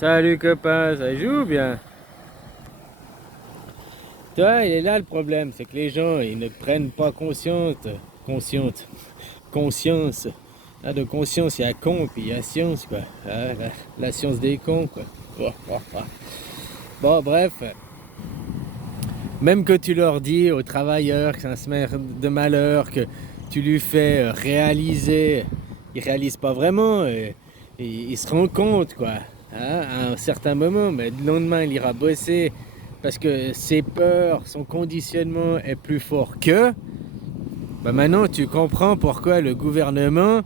Salut copain, ça joue bien? Toi, il est là le problème, c'est que les gens, ils ne prennent pas conscience, conscience. Là, de conscience, il y a con, puis il y a science, quoi. Ah, la science des cons, quoi. Bon, bref, même que tu leur dis aux travailleurs que c'est un semaine de malheur, que tu lui fais réaliser, ils réalisent pas vraiment, ils se rendent compte, quoi. Hein, à un certain moment, mais le lendemain, il ira bosser parce que ses peurs, son conditionnement est plus fort qu'eux. Bah maintenant, tu comprends pourquoi le gouvernement,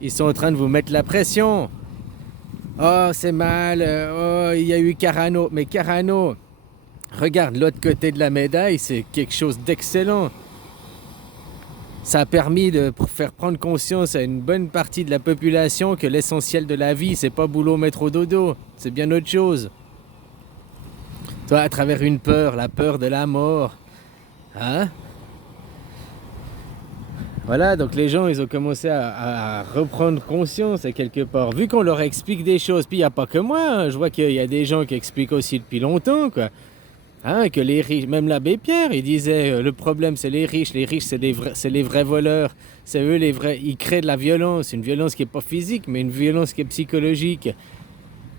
ils sont en train de vous mettre la pression. Oh, c'est mal, oh, il y a eu Carano. Mais Carano, regarde, l'autre côté de la médaille, c'est quelque chose d'excellent. Ça a permis de faire prendre conscience à une bonne partie de la population que l'essentiel de la vie, c'est pas boulot, métro, dodo. C'est bien autre chose. Toi, à travers une peur, la peur de la mort. Hein? Voilà, donc les gens, ils ont commencé à reprendre conscience à quelque part. Vu qu'on leur explique des choses, puis il n'y a pas que moi, hein, je vois qu'il y a des gens qui expliquent aussi depuis longtemps, quoi. Hein, que les riches, même l'abbé Pierre, il disait le problème c'est les riches c'est les vrais voleurs, c'est eux les vrais, ils créent de la violence, une violence qui n'est pas physique, mais une violence qui est psychologique.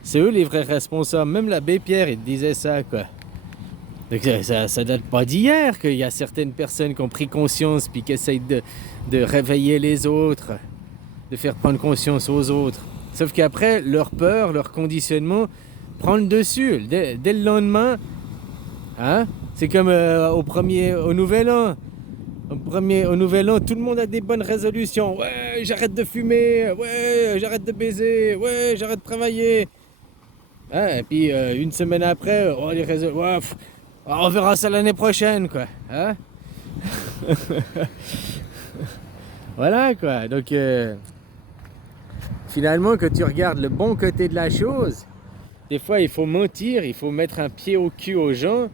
C'est eux les vrais responsables, même l'abbé Pierre, il disait ça, quoi. Donc ça date pas d'hier qu'il y a certaines personnes qui ont pris conscience puis qui essayent de réveiller les autres, de faire prendre conscience aux autres. Sauf qu'après, leur peur, leur conditionnement prend le dessus. Dès le lendemain, hein, c'est comme au nouvel an. Au nouvel an, tout le monde a des bonnes résolutions. Ouais, j'arrête de fumer. Ouais, j'arrête de baiser. Ouais, j'arrête de travailler. Hein, et puis une semaine après, oh, les résolutions. Ouais, on verra ça l'année prochaine, quoi. Hein. Voilà, quoi. Donc, finalement, que tu regardes le bon côté de la chose, des fois, il faut mentir, il faut mettre un pied au cul aux gens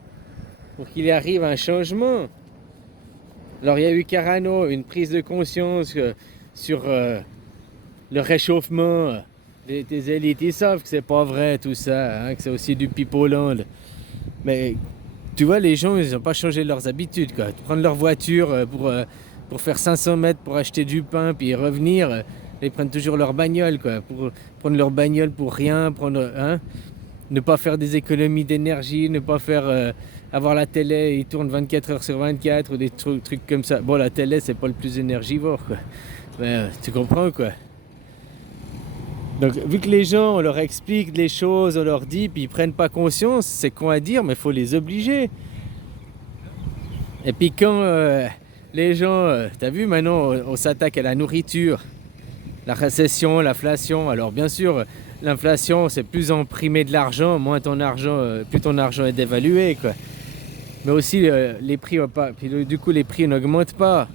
pour qu'il arrive un changement. Alors, il y a eu Carano, une prise de conscience sur le réchauffement. Les élites, ils savent que c'est pas vrai tout ça, hein, que c'est aussi du pipeauland. Mais tu vois, les gens, ils n'ont pas changé leurs habitudes, quoi. Prendre leur voiture pour faire 500 mètres pour acheter du pain, puis revenir, ils prennent toujours leur bagnole, quoi. Pour prendre leur bagnole pour rien, hein, ne pas faire des économies d'énergie, ne pas faire avoir la télé, ils tournent 24 heures sur 24 ou des trucs comme ça. Bon, la télé, c'est pas le plus énergivore, quoi. Mais tu comprends, quoi. Donc, vu que les gens, on leur explique les choses, on leur dit, puis ils prennent pas conscience, c'est con à dire, mais il faut les obliger. Et puis quand les gens, t'as vu maintenant, on s'attaque à la nourriture, la récession, l'inflation. Alors bien sûr, l'inflation, c'est plus en primé de l'argent, moins ton argent, plus ton argent est dévalué, quoi. Mais aussi les prix, pas, puis du coup les prix n'augmentent pas.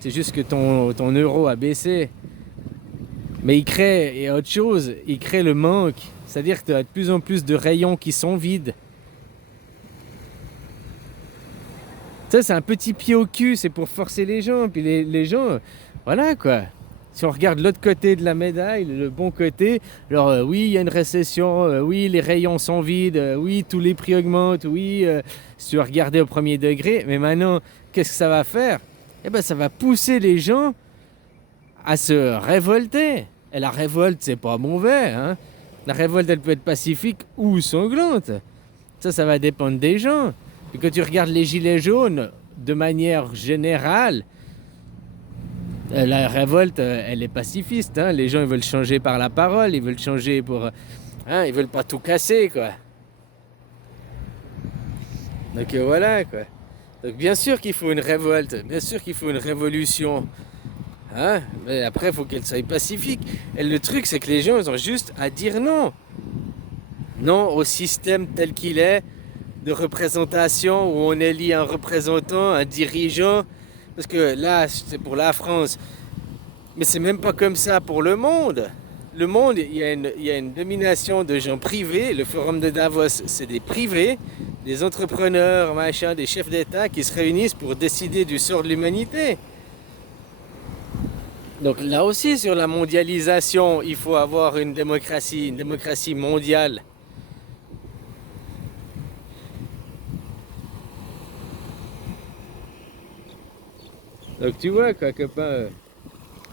C'est juste que ton euro a baissé. Mais il crée, et autre chose, il crée le manque. C'est-à-dire que tu as de plus en plus de rayons qui sont vides. Ça, c'est un petit pied au cul, c'est pour forcer les gens. Puis les gens, voilà quoi. Si on regarde l'autre côté de la médaille, le bon côté, alors oui, il y a une récession, oui, les rayons sont vides, oui, tous les prix augmentent, oui, si tu veux regarder au premier degré. Mais maintenant, qu'est-ce que ça va faire? Eh bien, ça va pousser les gens à se révolter. Et la révolte, c'est pas mauvais, hein. La révolte, elle peut être pacifique ou sanglante. Ça va dépendre des gens. Et quand tu regardes les gilets jaunes, de manière générale, la révolte, elle est pacifiste, hein. Les gens, ils veulent changer par la parole, ils veulent changer pour... Hein, ils veulent pas tout casser, quoi. Donc voilà, quoi. Donc bien sûr qu'il faut une révolte, bien sûr qu'il faut une révolution. Hein? Mais après, il faut qu'elle soit pacifique. Et le truc, c'est que les gens, ils ont juste à dire non. Non au système tel qu'il est, de représentation, où on élit un représentant, un dirigeant. Parce que là, c'est pour la France. Mais c'est même pas comme ça pour le monde. Le monde, il y a une domination de gens privés. Le forum de Davos, c'est des privés, des entrepreneurs, machin, des chefs d'État qui se réunissent pour décider du sort de l'humanité. Donc là aussi, sur la mondialisation, il faut avoir une démocratie mondiale. Donc tu vois, quoi, copain,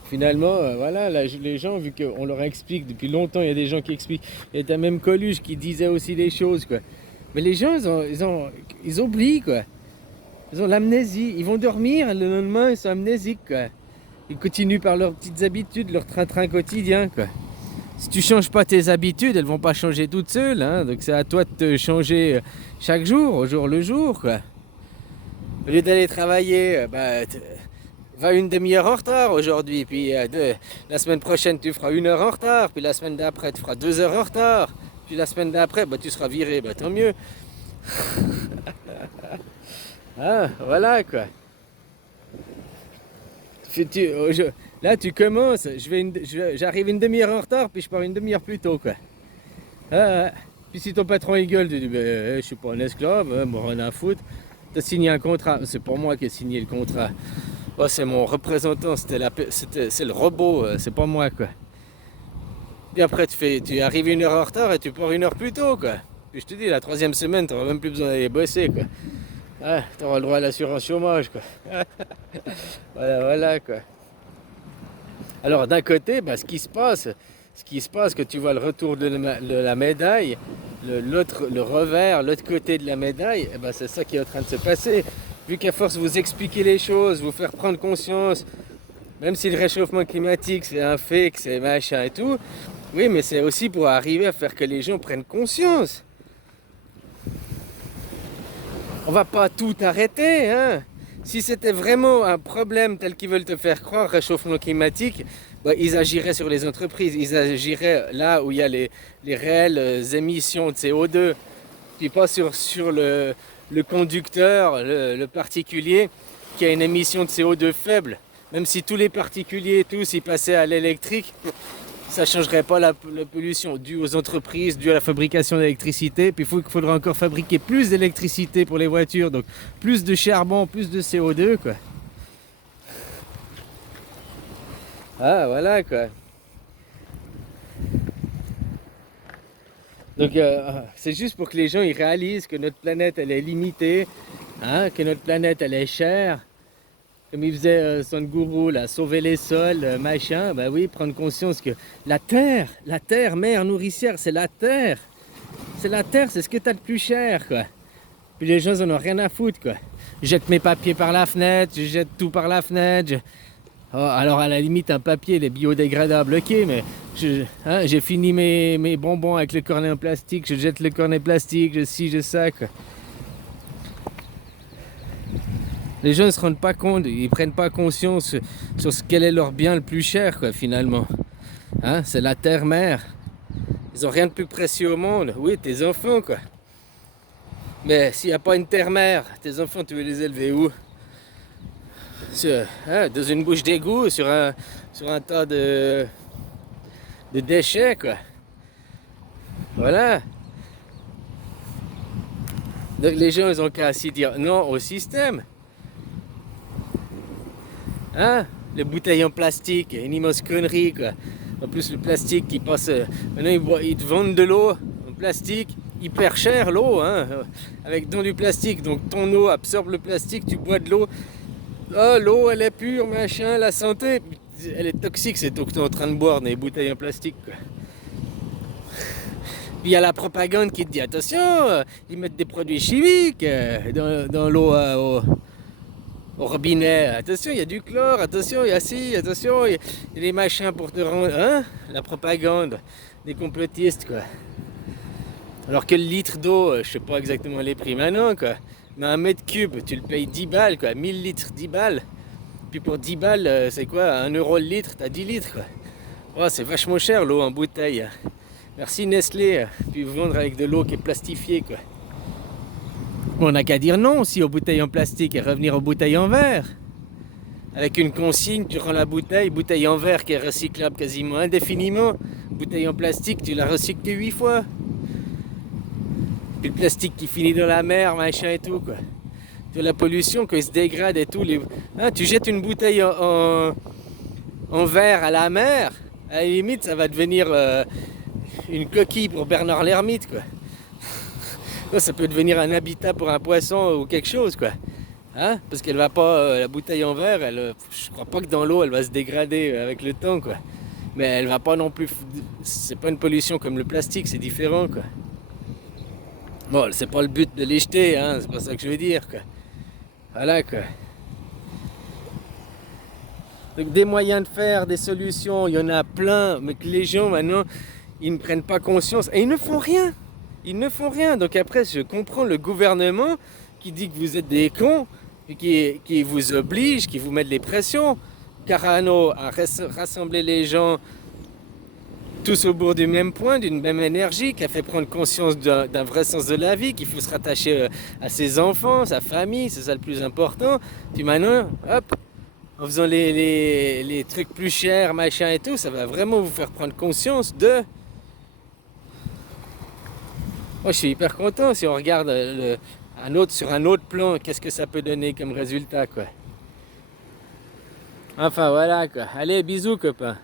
finalement, voilà, là, les gens, vu qu'on leur explique depuis longtemps, il y a des gens qui expliquent. Il y a même Coluche qui disait aussi les choses, quoi. Mais les gens, ils oublient, quoi. Ils ont l'amnésie. Ils vont dormir, le lendemain, ils sont amnésiques, quoi. Ils continuent par leurs petites habitudes, leur train-train quotidien, quoi. Si tu changes pas tes habitudes, elles vont pas changer toutes seules, hein. Donc c'est à toi de te changer chaque jour, au jour le jour, quoi. Au lieu d'aller travailler, va une demi-heure en retard aujourd'hui, puis la semaine prochaine tu feras 1 heure en retard, puis la semaine d'après tu feras 2 heures en retard, puis la semaine d'après tu seras viré, tant mieux. Ah, voilà quoi. Là tu commences, j'arrive une demi-heure en retard, puis je pars une demi-heure plus tôt quoi. Ah, puis si ton patron il gueule, tu dis je suis pas un esclave, moi rien à foutre. T'as signé un contrat, c'est pour moi qui ai signé le contrat. Oh, c'est mon représentant, c'est le robot, c'est pas moi quoi. Et après tu arrives 1 heure en retard et tu pars 1 heure plus tôt quoi. Puis je te dis, la 3e semaine, t'auras même plus besoin d'aller bosser quoi. Ah, t'auras le droit à l'assurance chômage quoi. Voilà quoi. Alors d'un côté, ce qui se passe, que tu vois le retour de la médaille, le revers, l'autre côté de la médaille, c'est ça qui est en train de se passer. Vu qu'à force de vous expliquer les choses, vous faire prendre conscience, même si le réchauffement climatique c'est un fait, que c'est machin et tout, oui, mais c'est aussi pour arriver à faire que les gens prennent conscience. On va pas tout arrêter, hein. Si c'était vraiment un problème tel qu'ils veulent te faire croire, réchauffement climatique, ils agiraient sur les entreprises, ils agiraient là où il y a les réelles émissions de CO2, puis pas sur le conducteur, le particulier, qui a une émission de CO2 faible. Même si tous les particuliers, tous, ils passaient à l'électrique, ça ne changerait pas la pollution due aux entreprises, due à la fabrication d'électricité. Puis il faudra encore fabriquer plus d'électricité pour les voitures, donc plus de charbon, plus de CO2, quoi. Ah, voilà, quoi. Donc c'est juste pour que les gens ils réalisent que notre planète elle est limitée, hein, que notre planète elle est chère. Comme il faisait son gourou là, sauver les sols, machin, oui, prendre conscience que la terre, mère nourricière, c'est la terre. C'est la terre, c'est ce que t'as de plus cher, quoi. Puis les gens ils en ont rien à foutre, quoi. Je jette mes papiers par la fenêtre, je jette tout par la fenêtre. Oh, alors à la limite un papier il est biodégradable, ok, mais j'ai fini mes bonbons avec le cornet en plastique, je jette le cornet plastique, je ça quoi. Les gens ne se rendent pas compte, ils prennent pas conscience sur quel est leur bien le plus cher quoi finalement. Hein, c'est la terre-mère. Ils ont rien de plus précieux au monde, oui tes enfants quoi. Mais s'il n'y a pas une terre-mère, tes enfants tu veux les élever où? Dans une bouche d'égout, sur un tas de déchets, quoi. Voilà. Donc les gens, ils ont qu'à s'y dire non au système. Hein? Les bouteilles en plastique, une immense connerie, quoi. En plus, le plastique qui passe... maintenant, ils te vendent de l'eau en plastique, hyper cher l'eau, hein, avec dans du plastique. Donc ton eau absorbe le plastique, tu bois de l'eau. Oh, l'eau, elle est pure, machin, la santé, elle est toxique, cette eau que tu es en train de boire dans les bouteilles en plastique, quoi. Puis il y a la propagande qui te dit, attention, ils mettent des produits chimiques dans l'eau au robinet. Attention, il y a du chlore, attention, il y a ci, attention, il y a des machins pour te rendre... Hein? La propagande des complotistes, quoi. Alors que le litre d'eau, je sais pas exactement les prix maintenant, quoi. Mais 1 m3, tu le payes 10 balles, quoi. 1000 litres, 10 balles. Puis pour 10 balles, c'est quoi 1 euro le litre, t'as 10 litres, quoi. Oh, c'est vachement cher l'eau en bouteille. Merci Nestlé, puis vendre avec de l'eau qui est plastifiée, quoi. On n'a qu'à dire non aussi aux bouteilles en plastique et revenir aux bouteilles en verre. Avec une consigne, tu rends la bouteille en verre qui est recyclable quasiment indéfiniment. Bouteille en plastique, tu la recycles que 8 fois. Puis le plastique qui finit dans la mer, machin et tout, quoi. De la pollution, quand il se dégrade et tout. Tu jettes une bouteille en en verre à la mer, à la limite, ça va devenir une coquille pour Bernard l'ermite, quoi. Là, ça peut devenir un habitat pour un poisson ou quelque chose, quoi. Hein? Parce qu'elle va pas, la bouteille en verre, je crois pas que dans l'eau, elle va se dégrader avec le temps, quoi. Mais elle va pas non plus, c'est pas une pollution comme le plastique, c'est différent, quoi. Bon, c'est pas le but de les jeter, hein, c'est pas ça que je veux dire, quoi. Voilà, quoi. Donc des moyens de faire, des solutions, il y en a plein, mais que les gens maintenant, ils ne prennent pas conscience et ils ne font rien. Ils ne font rien. Donc après, je comprends le gouvernement qui dit que vous êtes des cons, et qui vous oblige, qui vous met des pressions. Carano a rassemblé les gens tous au bout du même point, d'une même énergie, qui a fait prendre conscience d'un vrai sens de la vie, qu'il faut se rattacher à ses enfants, sa famille, c'est ça le plus important. Puis maintenant, hop, en faisant les trucs plus chers, machin et tout, ça va vraiment vous faire prendre conscience de... Moi, je suis hyper content si on regarde sur un autre plan, qu'est-ce que ça peut donner comme résultat, quoi. Enfin, voilà, quoi. Allez, bisous, copains.